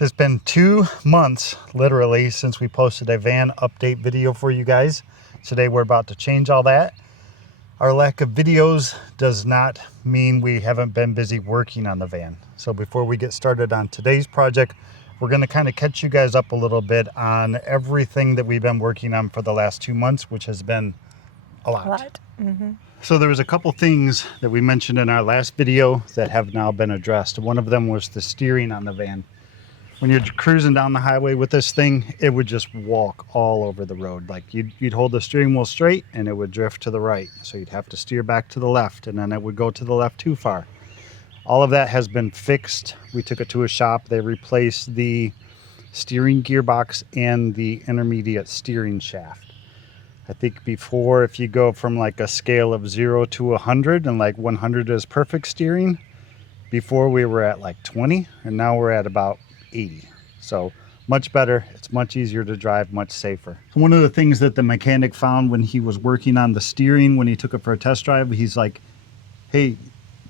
It's been 2 months, literally, since we posted a van update video for you guys. Today we're about to change all that. Our lack of videos does not mean we haven't been busy working on the van. So before we get started on today's project, we're going to kind of catch you guys up a little bit on everything that we've been working on for the last 2 months, which has been a lot. Mm-hmm. So there was a couple things that we mentioned in our last video that have now been addressed. One of them was the steering on the van. When you're cruising down the highway with this thing, it would just walk all over the road. Like you'd hold the steering wheel straight and it would drift to the right. So you'd have to steer back to the left and then it would go to the left too far. All of that has been fixed. We took it to a shop. They replaced the steering gearbox and the intermediate steering shaft. I think before, if you go from like a scale of 0 to 100 and like 100 is perfect steering, before we were at like 20 and now we're at about 80. So much better. It's much easier to drive, much safer. One of the things that the mechanic found when he was working on the steering, when he took it for a test drive, he's like, hey,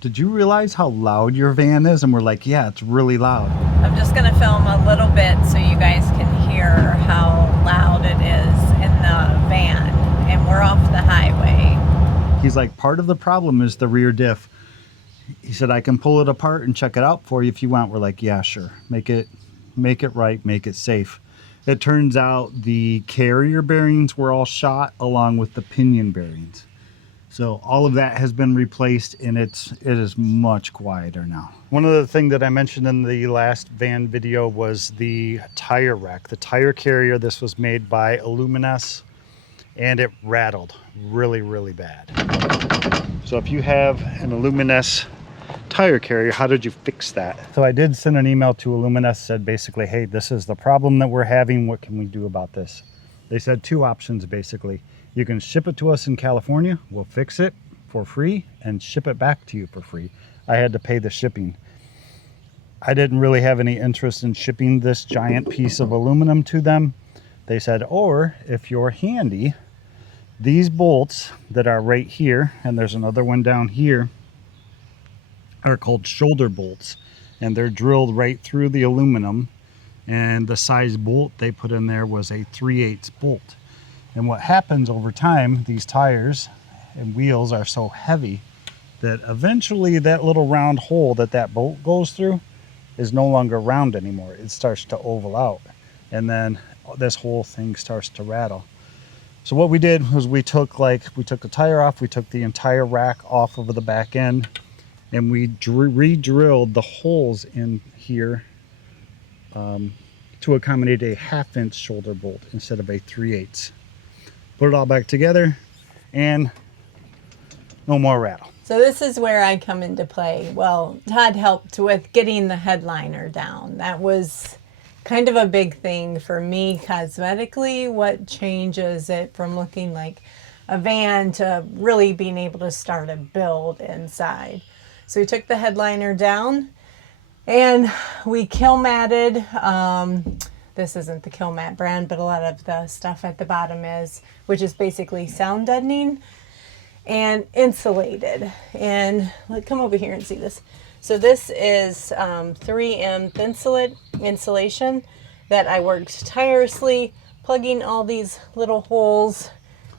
did you realize how loud your van is? And we're like, yeah, it's really loud. I'm just going to film a little bit so you guys can hear how loud it is in the van. And we're off the highway. He's like, part of the problem is the rear diff. He said, I can pull it apart and check it out for you if you want. We're like, yeah, sure. Make it right, make it safe. It turns out the carrier bearings were all shot along with the pinion bearings. So all of that has been replaced and it is much quieter now. One of the things that I mentioned in the last van video was the tire rack. The tire carrier, this was made by Minimalist and it rattled really, really bad. So if you have an Minimalist tire carrier, how did you fix that? So I did send an email to Minimalist, said basically, hey, this is the problem that we're having. What can we do about this? They said 2 options basically. You can ship it to us in California. We'll fix it for free and ship it back to you for free. I had to pay the shipping. I didn't really have any interest in shipping this giant piece of aluminum to them. They said, or if you're handy, these bolts that are right here, and there's another one down here, are called shoulder bolts, and they're drilled right through the aluminum, and the size bolt they put in there was a 3/8 bolt. And what happens over time, these tires and wheels are so heavy that eventually that little round hole that bolt goes through is no longer round anymore. It starts to oval out, and then this whole thing starts to rattle. So what we did was we took the tire off, we took the entire rack off of the back end, and we re-drilled the holes in here to accommodate a 1/2 inch shoulder bolt instead of a 3/8. Put it all back together and no more rattle. So this is where I come into play. Well, Todd helped with getting the headliner down. That was kind of a big thing for me cosmetically. What changes it from looking like a van to really being able to start a build inside. So we took the headliner down and we Kilmatted. This isn't the Kilmat brand, but a lot of the stuff at the bottom is, which is basically sound deadening and insulated. And come over here and see this. So this is 3M Thinsulate insulation that I worked tirelessly plugging all these little holes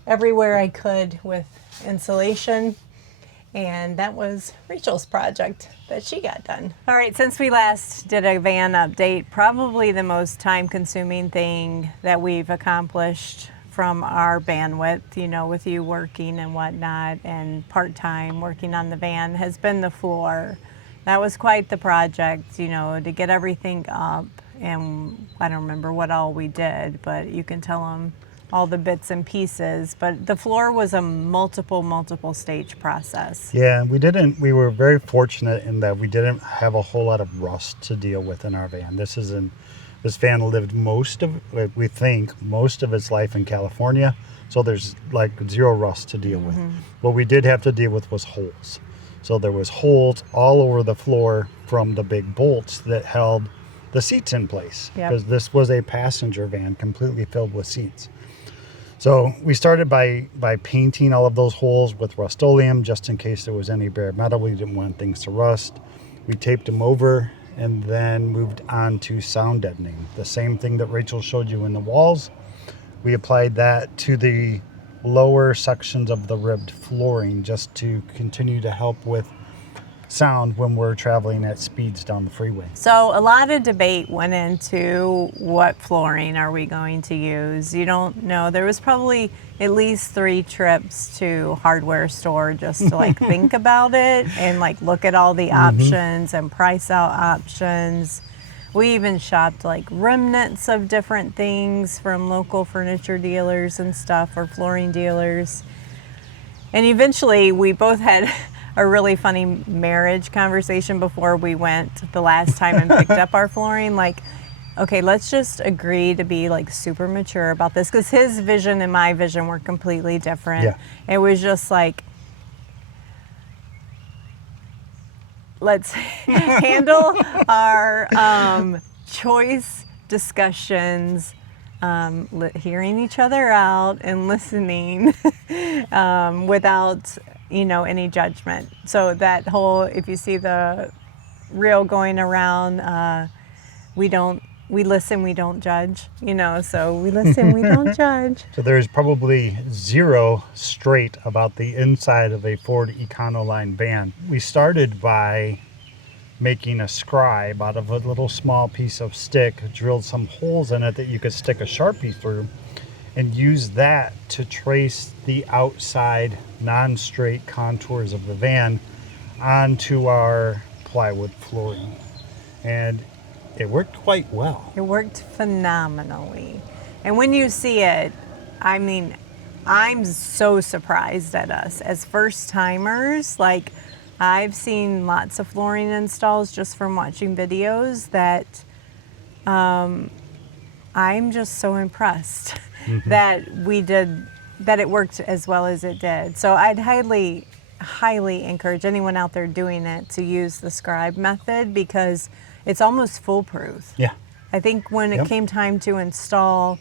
everywhere I could with insulation. And that was Rachel's project that she got done. All right, since we last did a van update, probably the most time-consuming thing that we've accomplished from our bandwidth, you know, with you working and whatnot and part-time working on the van, has been the floor. That was quite the project, you know, to get everything up. And I don't remember what all we did, but you can tell them all the bits and pieces. But the floor was a multiple stage process. Yeah, we were very fortunate in that we didn't have a whole lot of rust to deal with in our van. This van lived most of its life in California, so there's like 0 rust to deal with. What we did have to deal with was holes. So there was holes all over the floor from the big bolts that held the seats in place, because this was a passenger van completely filled with seats. So we started by painting all of those holes with Rust-Oleum just in case there was any bare metal. We didn't want things to rust. We taped them over and then moved on to sound deadening. The same thing that Rachel showed you in the walls, we applied that to the lower sections of the ribbed flooring just to continue to help with sound when we're traveling at speeds down the freeway. So a lot of debate went into what flooring are we going to use. You don't know. There was probably at least 3 trips to hardware store just to like think about it and like look at all the options and price out options. We even shopped like remnants of different things from local furniture dealers and stuff, or flooring dealers. And eventually we both had a really funny marriage conversation before we went the last time and picked up our flooring. Like, okay, let's just agree to be like super mature about this, because his vision and my vision were completely different. Yeah. It was just like, let's handle our choice discussions, hearing each other out and listening without any judgment. So that whole, if you see the reel going around, we listen, we don't judge, so we listen, we don't judge. So there's probably 0 straight about the inside of a Ford Econoline van. We started by making a scribe out of a little small piece of stick, drilled some holes in it that you could stick a Sharpie through, and use that to trace the outside non-straight contours of the van onto our plywood flooring. And it worked quite well. It worked phenomenally. And when you see it, I mean, I'm so surprised at us as first timers. Like, I've seen lots of flooring installs just from watching videos that I'm just so impressed that it worked as well as it did. So I'd highly encourage anyone out there doing it to use the Scribe method, because it's almost foolproof. Yeah. I think when it came time to install,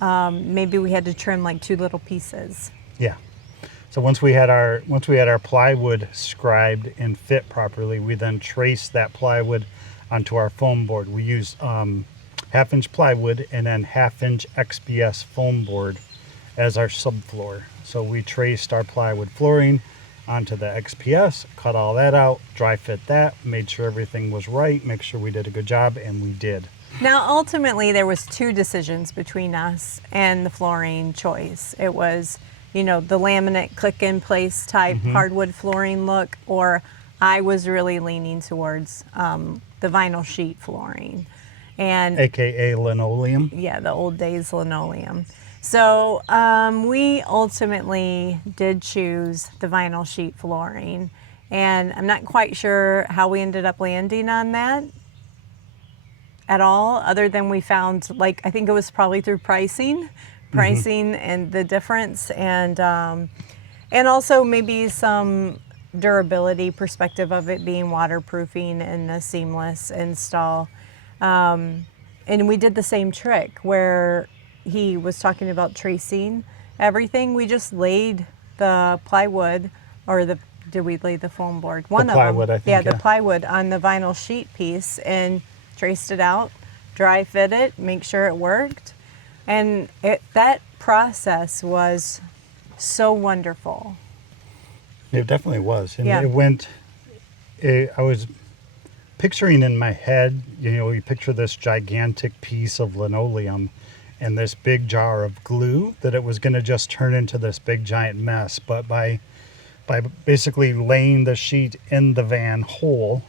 maybe we had to trim like 2 little pieces. Yeah. So once we had our plywood scribed and fit properly, we then traced that plywood onto our foam board. We used 1/2-inch plywood and then 1/2-inch XPS foam board as our subfloor. So we traced our plywood flooring onto the XPS, cut all that out, dry fit that, made sure everything was right, make sure we did a good job, and we did. Now, ultimately, there was 2 decisions between us and the flooring choice. It was, the laminate click-in-place type hardwood flooring look, or I was really leaning towards the vinyl sheet flooring. And AKA linoleum. Yeah, the old days linoleum. So we ultimately did choose the vinyl sheet flooring, and I'm not quite sure how we ended up landing on that at all, other than we found, like, I think it was probably through pricing and the difference, and also maybe some durability perspective of it being waterproofing and a seamless install. And we did the same trick where he was talking about tracing everything. We just laid the plywood, or did we lay the foam board? One of plywood, them. I think, The plywood on the vinyl sheet piece, and traced it out, dry fit it, make sure it worked. And that process was so wonderful. It definitely was. And Yeah. I was picturing in my head, you picture this gigantic piece of linoleum and this big jar of glue, that it was going to just turn into this big giant mess. But by basically laying the sheet in the van whole,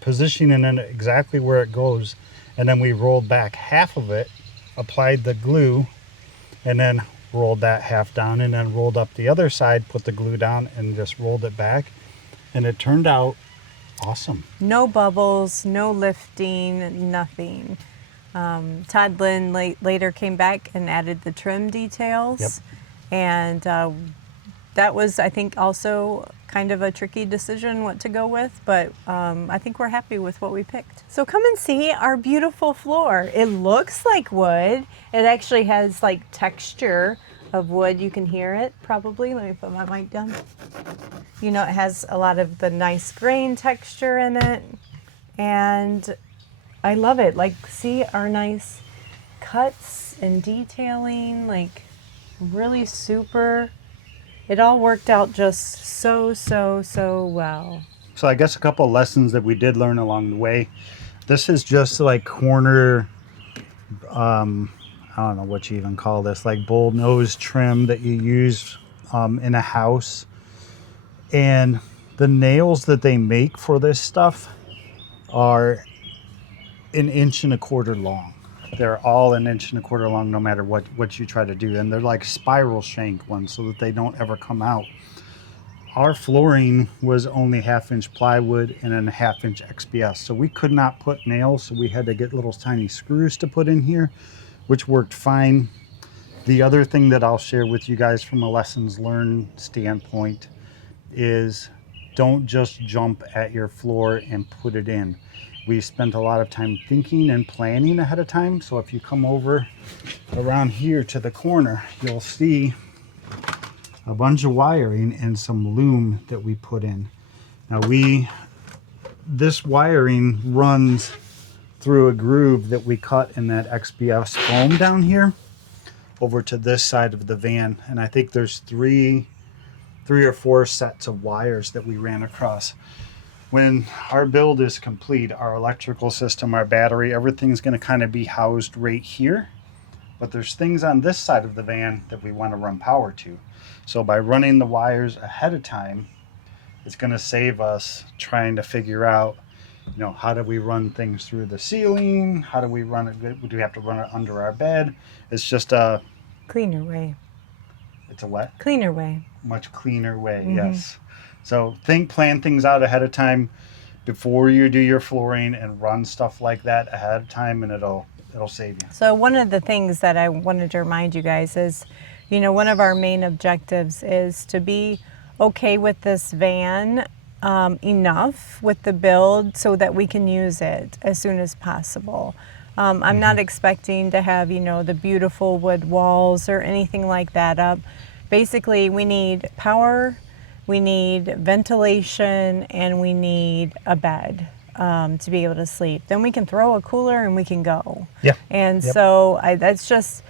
positioning it exactly where it goes, and then we rolled back half of it, applied the glue, and then rolled that half down, and then rolled up the other side, put the glue down, and just rolled it back. And it turned out awesome. No bubbles, no lifting, nothing. Todd Lynn later came back and added the trim details. Yep. And that was, I think, also kind of a tricky decision what to go with, but I think we're happy with what we picked. So come and see our beautiful floor. It looks like wood. It actually has like texture of wood. You can hear it probably. Let me put my mic down. It has a lot of the nice grain texture in it. and I love it. Like, see our nice cuts and detailing, like really super. It all worked out just so well. So I guess a couple of lessons that we did learn along the way. This is just like corner, I don't know what you even call this, like bull nose trim that you use in a house. And the nails that they make for this stuff are 1.25 inches long. They're all 1.25 inches long no matter what you try to do. And they're like spiral shank ones so that they don't ever come out. Our flooring was only 1/2 inch plywood and then 1/2 inch XPS. So we could not put nails, so we had to get little tiny screws to put in here, which worked fine. The other thing that I'll share with you guys from a lessons learned standpoint is don't just jump at your floor and put it in. We spent a lot of time thinking and planning ahead of time. So if you come over around here to the corner, you'll see a bunch of wiring and some loom that we put in. Now this wiring runs through a groove that we cut in that XPS foam down here over to this side of the van. And I think there's three or four sets of wires that we ran across. When our build is complete, our electrical system, our battery, everything's gonna kind of be housed right here. But there's things on this side of the van that we want to run power to. So by running the wires ahead of time, it's going to save us trying to figure out, how do we run things through the ceiling? How do we run it? Do we have to run it under our bed? It's just a Cleaner way. It's a what? Cleaner way. Much cleaner way, yes. So plan things out ahead of time before you do your flooring and run stuff like that ahead of time, and it'll save you. So one of the things that I wanted to remind you guys is, one of our main objectives is to be okay with this van enough with the build so that we can use it as soon as possible. I'm not expecting to have, the beautiful wood walls or anything like that up. Basically, we need power, we need ventilation, and we need a bed. To be able to sleep. Then we can throw a cooler and we can go. Yeah. And so that's just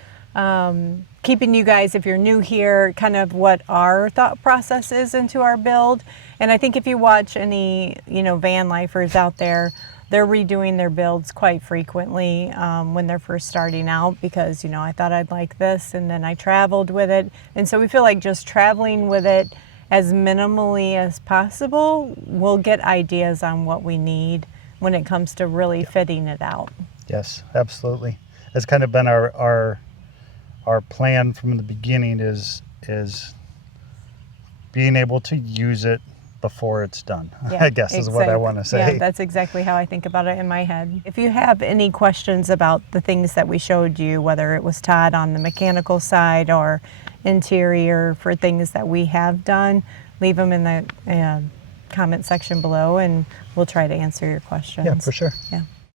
keeping you guys, if you're new here, kind of what our thought process is into our build. And I think if you watch any, van lifers out there, they're redoing their builds quite frequently when they're first starting out because, I thought I'd like this and then I traveled with it. And so we feel like just traveling with it as minimally as possible, we'll get ideas on what we need when it comes to really fitting it out. Yes, absolutely. It's kind of been our plan from the beginning is being able to use it before it's done. Yeah, I guess is what I want to say. Yeah, that's exactly how I think about it in my head. If you have any questions about the things that we showed you, whether it was Todd on the mechanical side or interior for things that we have done, leave them in the comment section below and we'll try to answer your questions. Yeah, for sure. Yeah.